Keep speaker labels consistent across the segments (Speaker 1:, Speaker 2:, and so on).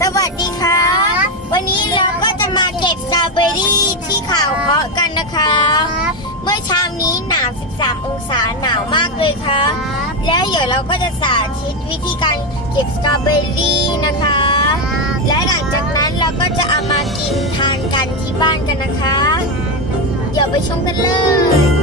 Speaker 1: สวัสดีครับ วันนี้เราก็จะมาเก็บสตรอเบอรี่ที่ข่าวเพาะกันนะครับเมื่อเช้านี้หนาว 13 องศาหนาวมากเลยครับแล้วเดี๋ยวเราก็จะสาธิตวิธีการเก็บสตรอเบอรี่นะคะ และหลังจากนั้นเราก็จะเอามากินทานกันที่บ้านกันนะคะ เดี๋ยวไปชมกันเลย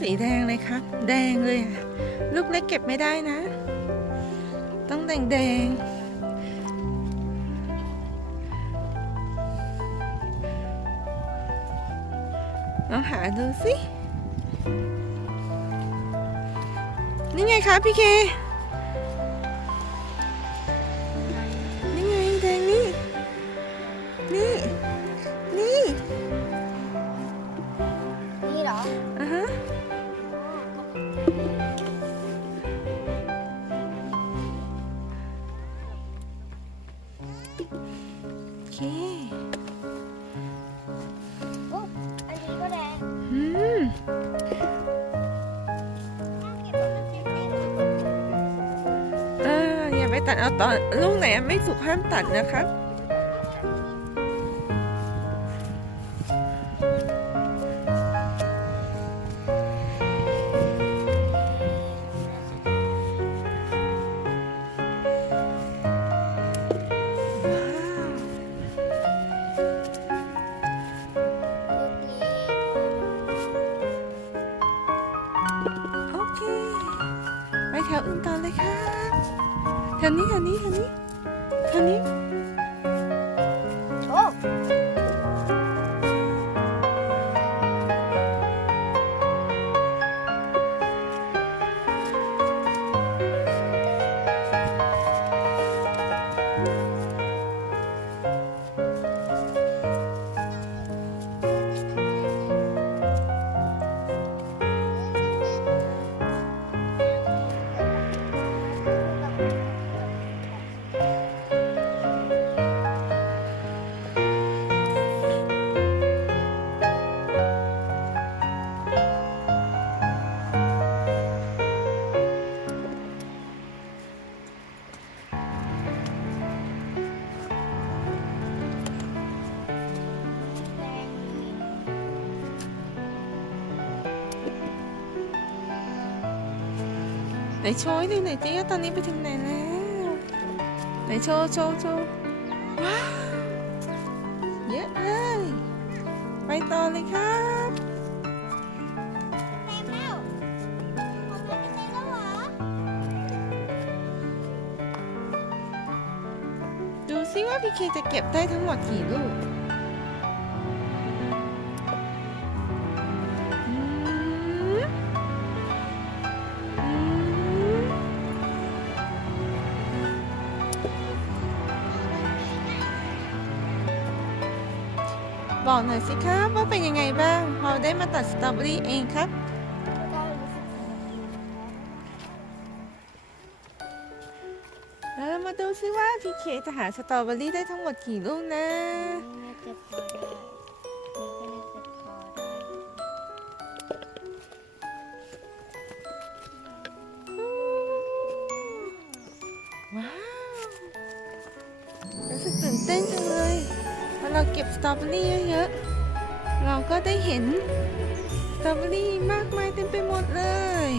Speaker 1: สีแดงเล
Speaker 2: ยครับ แดงเลยลูกเล็กเก็บไม่ได้นะ ต้องแดงแดงลองหาดูสิ นี่ไงคะพี่เค
Speaker 1: เคโอ้อันนี้ก็แดง
Speaker 2: อืมเอออย่าไปตัดเอาตอนลูกไหนไม่สุกห้ามตัดนะครับ ถวอื่นต่อเลยครับแถวนี้แถวนี้แถวนี้แถวนี้ นโชว์ให้ดูหน่อยจิว่าตอนนี้ไปถึงไหนแล้วไหนโชว์โชว์โชว์ว้าวเยอะเลยไปต่อเลยครับดูซิว่าพี่เคจะเก็บได้ทั้งหมดกี่ลูก บอกหน่อยสิครับว่าเป็นยังไงบ้างพอได้มาตัดสตรอเบอรี่เองครับ
Speaker 1: ก็รู้สึกสนุกดีนะครับ
Speaker 2: เออมาดูซิว่าพี่เคจะหาสตรอเบอรี่ได้ทั้งหมดกี่ลูกนะ
Speaker 1: น่าจะพอได้นี่ก็น่าจะพอได้
Speaker 2: ว้าวรู้สึกตื่นเต้นจังเลยพ อเราเก็บสตรอเบอรี่เยอะๆ เราก็ได้เห็นสตรอเบอรี่มากมายเต็มไปหมดเลย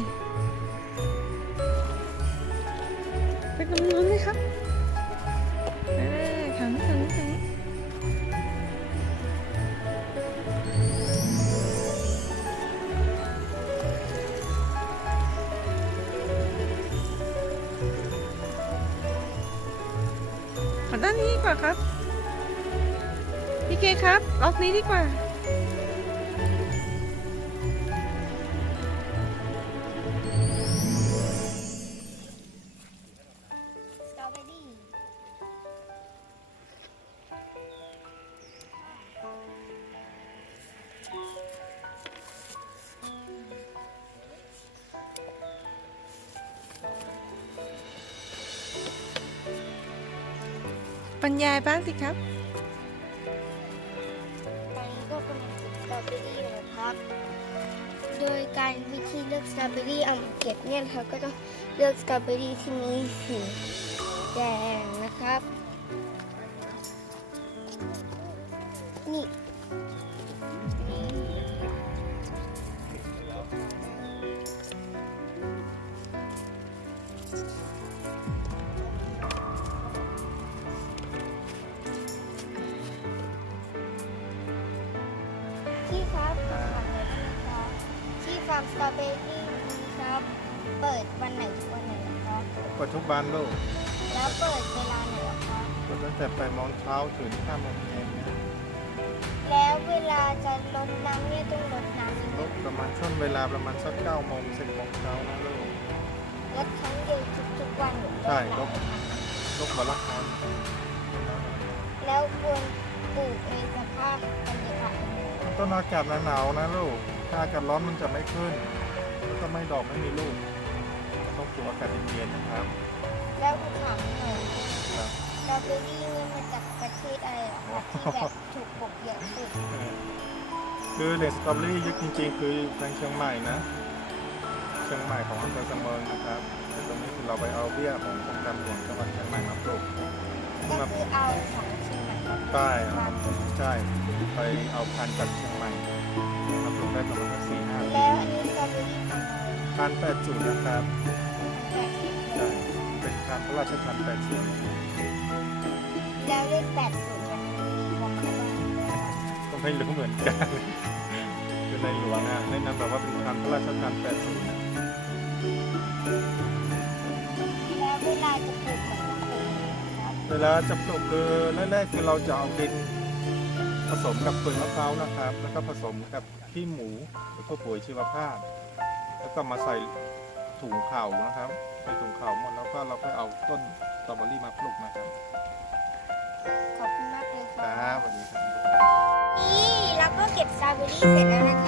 Speaker 2: ไปตรงนู้นเลยครับเออทางนี้ทางนี้ทางด้านนี้กว่าครับ พี่เคครับล็อกนี้ดีกว่า
Speaker 1: สตรอเบอรี่
Speaker 2: บรรยายบ้างสิครับ
Speaker 1: ตรอเบอรี่อยู่นะครับ โดยการวิธีเลือกสตรอเบอรี่เอามาเก็บเนี่ยครับก็ต้องเลือกสตรอเบอรี่ที่มีสีแดงนะครับ ที่ฟาร์มสตรอเบอรี่นี้ครับเปิดวันไหนถึงวันไหนเหรอครับ
Speaker 3: เปิดทุกวันลูก
Speaker 1: แล้วเปิดเวลาไหนเหรอครับ
Speaker 3: เปิดตั้งแต่8โมงเช้าถึง5โมงเย็นนะ
Speaker 1: แล้วเวลาจะลดน้ำเนี่ยต้องลดน้ำยังไง
Speaker 3: ลูกประมาณช่วงเวลาประมาณสัก9โมง10โมงเช้านะลูก
Speaker 1: ลดครั้งเดียวทุกๆวันหรือ
Speaker 3: ใช่
Speaker 1: ลดหลาย
Speaker 3: ลด
Speaker 1: ครั้ง
Speaker 3: ลูกมาละคร
Speaker 1: แล้วควรปลูกในสภาพบรรยากาศยังไง
Speaker 3: ต้นอากาศหนาวๆนะลูก ถ้าอากาศร้อนมันจะไม่ขึ้นแล้วก็ไม่ดอกไม่มีลูกต้องปลูกอากาศเย็นๆนะครับ
Speaker 1: แล้วกูถามหน่อย
Speaker 3: ครับ
Speaker 1: สตรอเบอรี่เนี่ยมาจากประเทศอะไรเหรอครับที่แบบถูกปลูกเยอะสุด
Speaker 3: เออคือเหรียญสตรอเบอรี่ยึดจริง ๆ คือทางเชียงใหม่นะ เชียงใหม่ของอำเภอเสมิงนะครับแต่ตรงนี้คือเราไปเอาเบี้ยของกรมการหลวงจังหวัดเชียงใหม่มาปลูก
Speaker 1: ก็คือเอาของเชียงใหม่มา
Speaker 3: ใช่
Speaker 1: วาง
Speaker 3: ใช่ไปเอาพันธุ์จากเชียงใหม่ มาปลูกได้ประมาณสักสี่ห้า
Speaker 1: แล้วอันนี้สตรอเบอรี่พันธุ์อะไร
Speaker 3: พันแปดจุดนะครับ
Speaker 1: แปดสิบเล
Speaker 3: ใช่
Speaker 1: ย
Speaker 3: เป็นพันธุ์พระราชทานแปดจุด
Speaker 1: แล้วเลขแปดศูนย์มันมีความหมายว่า
Speaker 3: ก็ไม่รู้เหมือนกัน คือในหลวงนะแนะนำแบบว่าเป็นพันธุ์พระราชทานแปดจุด
Speaker 1: แล้วเวลาจะปลูกเหมือนปลูกครับ
Speaker 3: เวลาจะปลูกคือแรกๆคือเราจะเอาดิน ผสมกับเปลือกมะพร้าวนะครับ แล้วก็ผสมกับขี้หมูแล้วก็ปุ๋ยชีวภาพ แล้วก็มาใส่ถุงเข่านะครับใส่ถุงเข่าหมดแล้วก็เราก็เอาต้นสตรอเบอรี่มาปลูกนะครับ
Speaker 1: ขอบคุณมากเลยค
Speaker 3: ค
Speaker 1: รั
Speaker 3: รับบสวัสดีครับ
Speaker 1: นี่เราก็เก็บสตรอเบอรี่เสร็จแล้วนะค